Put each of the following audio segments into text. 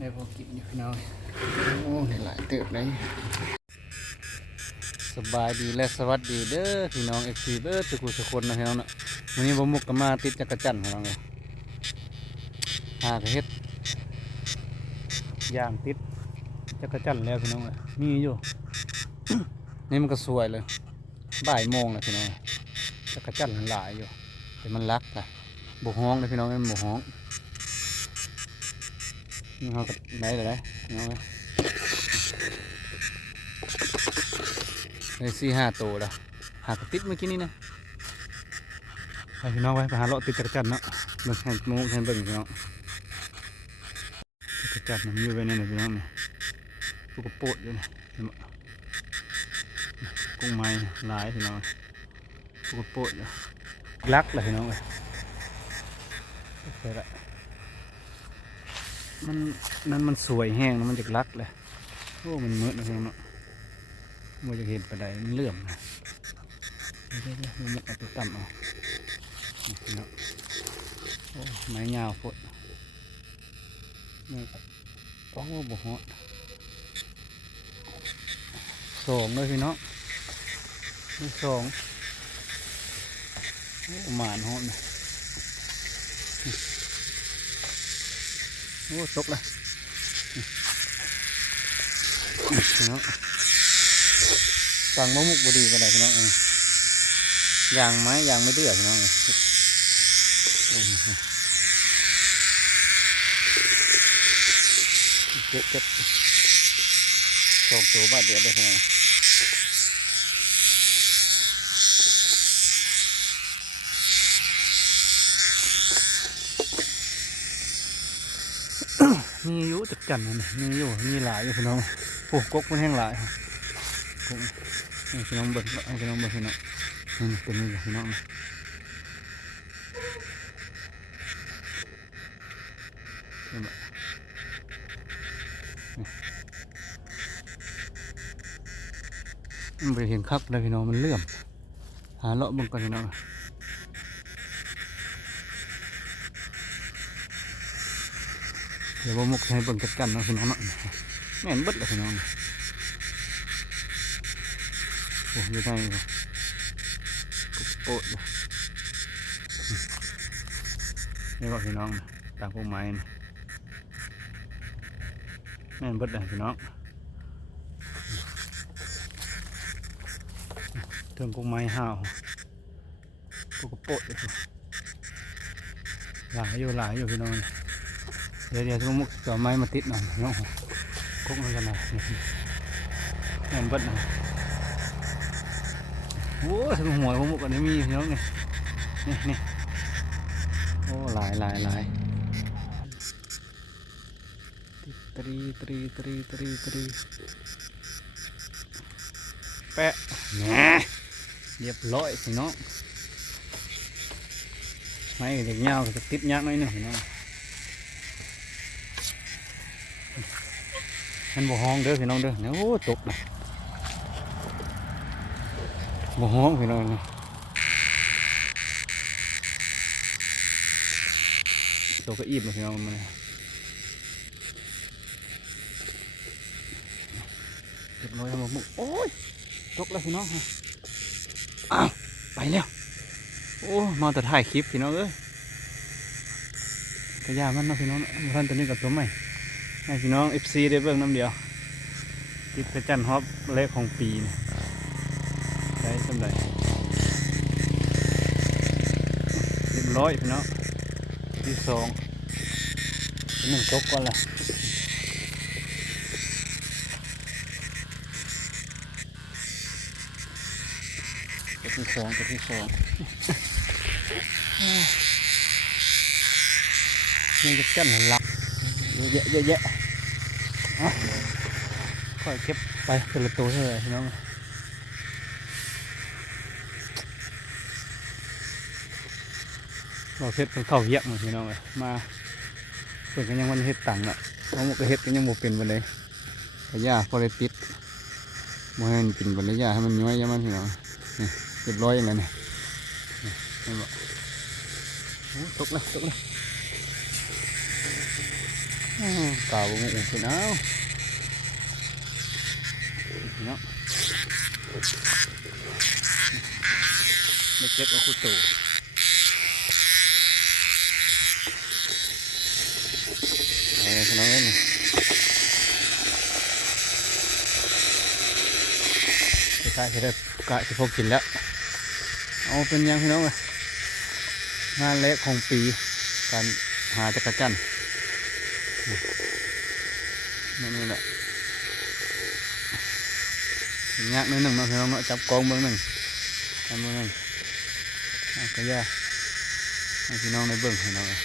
ได้พอกินอยู่พี่น้องโอ้หลายเติบเลยสบายดีและสวัสดีเด้อพี่น้องเอฟซีเด้อทุกคนทุกคนนะพี่น้องเนาะวันนี้ผมมุกก็มาติดจักรจันทร์ของเราเลยหากเฮ็ดย่างติดจักรจันทร์แล้วพี่น้องเอ้ยมีอยู่ นี่มันก็สวยเลยบ่ายโมงแล้วพี่น้องจักรจันทร์หลายอยู่แต่มันรักอะบกฮ้องเลยพี่น้องมันบกฮ้อง นี่เขาได้เลยได้น้องเอ้ยได้สี่ห้าตัวแล้วหากติดเมื่อกี้นี่นะไปพี่น้องไว้ไปหาเลาะติดจักรจันเนาะเบิ่งให้หมูให้เบิ่งพี่น้องจักรจันมันอยู่ไว้นี่นะพี่น้องเนี่ยพวกกระโปดอยู่นี่เห็นบ่กุ้งไม้หลายพี่น้องพวกกระโปดอยู่ลักเลยพี่น้องเลยโอเคละ มันนั่นมันสวยแห้งนะมันจะรักเลยโอ้มันมืดนะพี่น้องเนาะมันจะเห็นปะไดมันเลื่อมนะเดี๋ยวเดี๋ยวมันเอาไปต่ำเอานี่พี่น้องโอ้ไม้ยาวโพดนี่โอ้บ่ฮอดสองเลยพี่น้องนี่สองโอ้หมานฮอดนะ โอ้ตกเลยพี่น้องฟังมะมุกบดีกันเลยพี่น้องออยางไม้อย่างไม่เดือดพี่น้องเจ็บเจ็บสองตัวบาดเดียวเลยพี่น้อง มีอยู่จักจันนะมีอยู่มีหลายอยู่พี่น้องโอ้กกมันแห้งหลายกกนี่พี่น้องเบิ่งพี่น้องเบิ่งพี่น้องนี่เป็นนี่พี่น้องนี่เห็นบ่นี่มันไปเห็นคักเลยพี่น้องมันเลื่อมหาเลาะเบิ่งก่อนพี่น้อง เดี๋ยวบ่มุกให้เบิ่งจัดกันเนาะพี่น้องเนาะแม่นบิดเลยพี่น้องโอ้ยได้บ่กุโปดเลยนี่ว่าพี่น้องตามพวกไม้นี่แม่นบิดเลยพี่น้องเทิงพวกไม้ห้าวกุโปดเลยหลายอยู่หลายอยู่พี่น้อง เดี๋ยวเดี๋ยวต้องมุกต่อไม้มาติดหน่อยเนาะกุ๊กมันกันหน่อยแม่นเบิดหน่อยโอ้ยถึงหัวพวกมุกอันนี้มีพี่น้องนี่นี่นี่โอ้หลายหลายหลายตรีตรีตรีตรีตรีแปะแหน่เรียบร้อยพี่น้องไม้เด็กเงาก็จะติดยากหน่อยหนึงพี่น้อง มันบ่ห้องเด้อพี่น้องเด้อเนี่ยโอ้ตกนะบ่ห้องพี่น้องนี่ตกก็อีบเลยพี่น้องมันเรียบร้อยแล้วหมดมุกโอ้ยตกแล้วพี่น้องอ้าวไปแล้วโอ้มาแต่ถ่ายคลิปพี่น้องเอ้ยกระยามันเนาะพี่น้องท่านตัวนี้กับตัวใหม่ ให้พี่น้อง FC ได้เบิ่งน้ำเดียวติดกระจันฮอปเล็กของปีนี่ได้สำไรเรียบร้อยพี่น้องที่สองที่หนึ่งตกก่อนละตัวที่สองตัวที่สองนี่กระจันหลับ เยอะแยะเยอะแยอะค่อยเก็บไปแต่ละตัวเท่าไหร่พี่น้องเราเฮ็ดเป็นข้าวเยอะหมดพี่น้องเลยมาเพิ่นก็ยังมันเฮ็ดตังค์อะเพราะมันก็เฮ็ดก็ยังบ่เป็นบันไดกระยาพอได้ติดบ่ให้มันกินบันไดยาให้มันย้อยอยามันพี่น้องนี่เรียบร้อยอย่างนั้นนี่นี่เห็นบ่โอ้ตกเลยตกเลย กาวว่าหมูเป็นเอาเนาะไม่เก็บเอาคุตู่เอาเลยพี่น้องเอ้ยนี่กะจะได้กะจะพกกินแล้ว เอาเป็นยังพี่น้องเลยงานเละของปี การหาจักรจันทร์ นี่แหละยากนิดหนึ่งเนาะพี่อนจับกองเบื้องหนึ่งจับเบื้องหนึ่งกระยาให้พี่น้องในเบื้องให้น้องเลย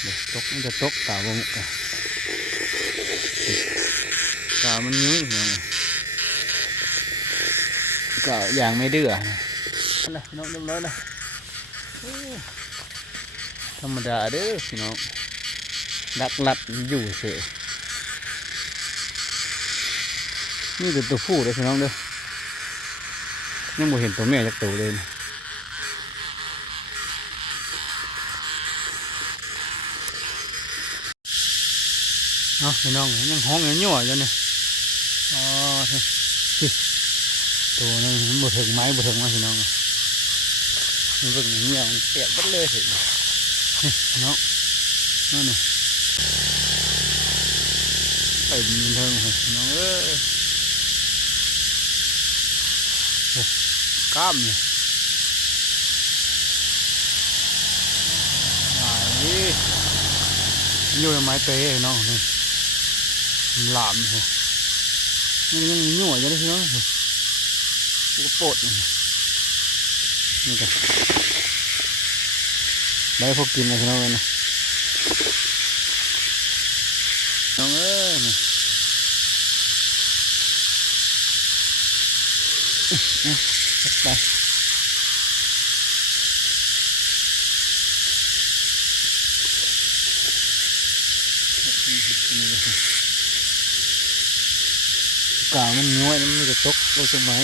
เดี๋ยวตกมันจะตกกาวมุกกะกามันยุ้ยพี่น้องเอ้ยกาอย่างไม่ดื้อนะนั่นแหละพี่น้องเรียบร้อยแล้วโอ้ธรรมดาเด้อพี่น้อง ดักลัดอยู่เฉยนี่เป็นตัวผู้เลยพี่น้องเด้อยังบ่เห็นตัวแม่จากตัวเลยนะเอาพี่น้องยังห้องยังยั่วอยู่นี่อ๋อสิตัวนึงมันบ่ถึงไม้บ่ถึงมาพี่น้องมันเบิ่งเงี้ยมันเปียกหมดเลยสินี่พี่น้องนั่นนี่ ต็มเทิงเลยน้องเอ้ยกล้ามเนี่ยไหนยู่ในไม้เตะน้องนี่หลามเลยนี่ยังมีหน่ยอยู่เลยพี่น้องนี่โอ้โปดนี่กันได้พวกกินเลยพี่น้องเลยนะน้องเอ้ย นี่เอาไปกาวมันน้อยมันไม่จะตกลงต้นไม้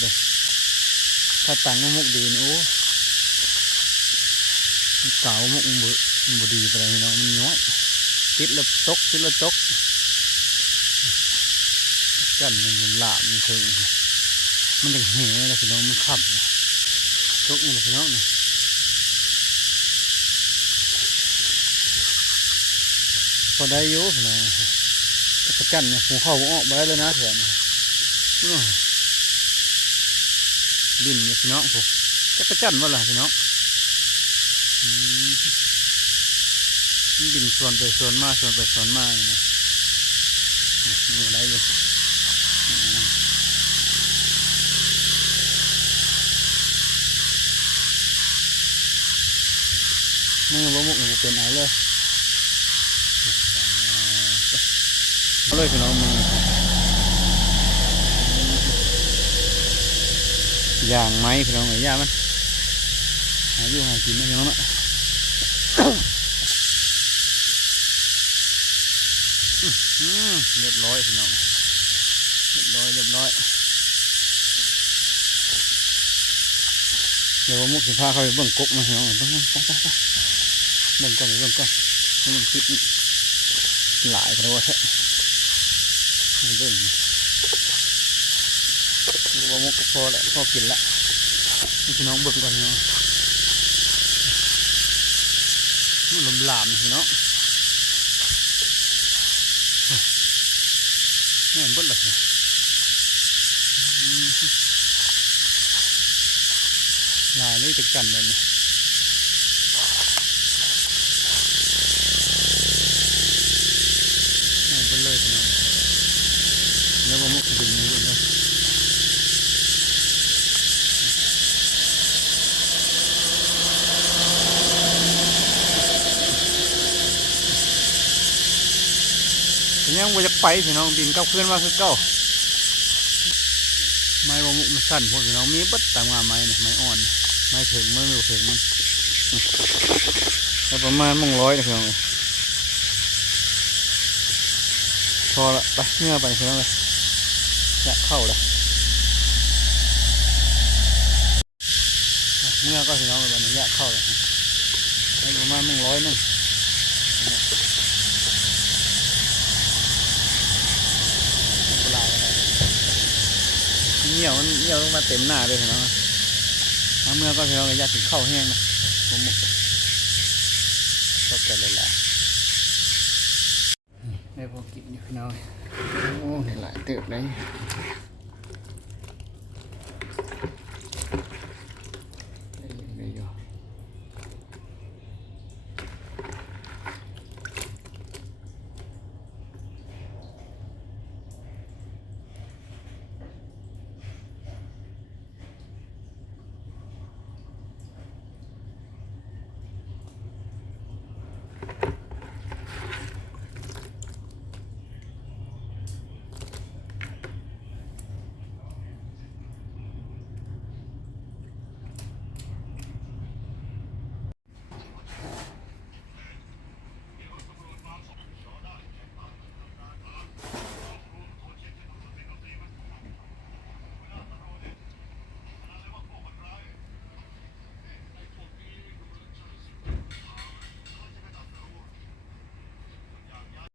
จั ถ้าตังค์มุกดีนี่โอ้เก่ามุกมันบ่มันบ่ดีไปเลยเนาะมันน้อยติดแล้วตกติดแล้วตกกันมันมันลาบมันถึงมันจะแห่แล้วพี่น้องมันขับตกนี่แหละพี่น้องนี่พอได้อยู่พี่น้องกรจันเนี่ยผมเข้าออกได้เลยนะแถวนี้อู้ ดินเนี่ยพี่น้องผมจักรจันว่าล่ะพี่น้องดินส่วนไปส่วนมาส่วนไปส่วนมาอยู่นะนี่อะไรอยู่มือบ่มุกบ่เป็นเอาเลยเอาเลยพี่น้องมือ อย่างไม้พี่น้องเอ้ยย่ามันหาอยู่หากินนะพี่น้องเนาะเรียบร้อยพี่น้องเรียบร้อยเรียบร้อยเดี๋ยวว่ามุกสิพาเขาไปเบิ่งกบมาพี่น้องต้องไปไปไปเบิ่งก่อนเบิ่งก่อนให้มันติดหลายเพราะว่าแท้เบิ่ง เดี๋ยวว่ามุกก็พอแล้วพอกินละนี่พี่น้องเบิ่งก่อนพี่น้องนี่ลมหลามพี่น้องแม่เบิ่งเลยลายเลยจะกันเลยเนี่ยแม่เบิ่งเลยพี่น้องแล้วว่ามุกจะดึงนี้ด้ว ยเนาะยังว่าจะไปพี่น้องบินกลับคืนมาคือเก่าไม้บมุกมันสั้นพวกพี่น้องมีบัดตามงาไม้เนี่ยไม้อ่อนไม้ถึงไม้ไม่ถึงมันแล้วประมาณมงร้อยนะพี่น้องเลยพอละไปเมื่อไปพี่น้องเลยจะเข้าเละเมื่อก็พี่น้องวันนี้อยกเข้าเลยประมาณมึงร้อยหนึงไม่เป็นไรอะไร เหนียวมันเหนียวลงมาเต็มหน้าเลยเห็นไหมเอาเมื่อก็พี่น้องก็อยะถึงเข้าแห้งนะผมกชอบกันเลยแหละได้พอกินอยู่พี่น้องโอ้หลายเติบเลย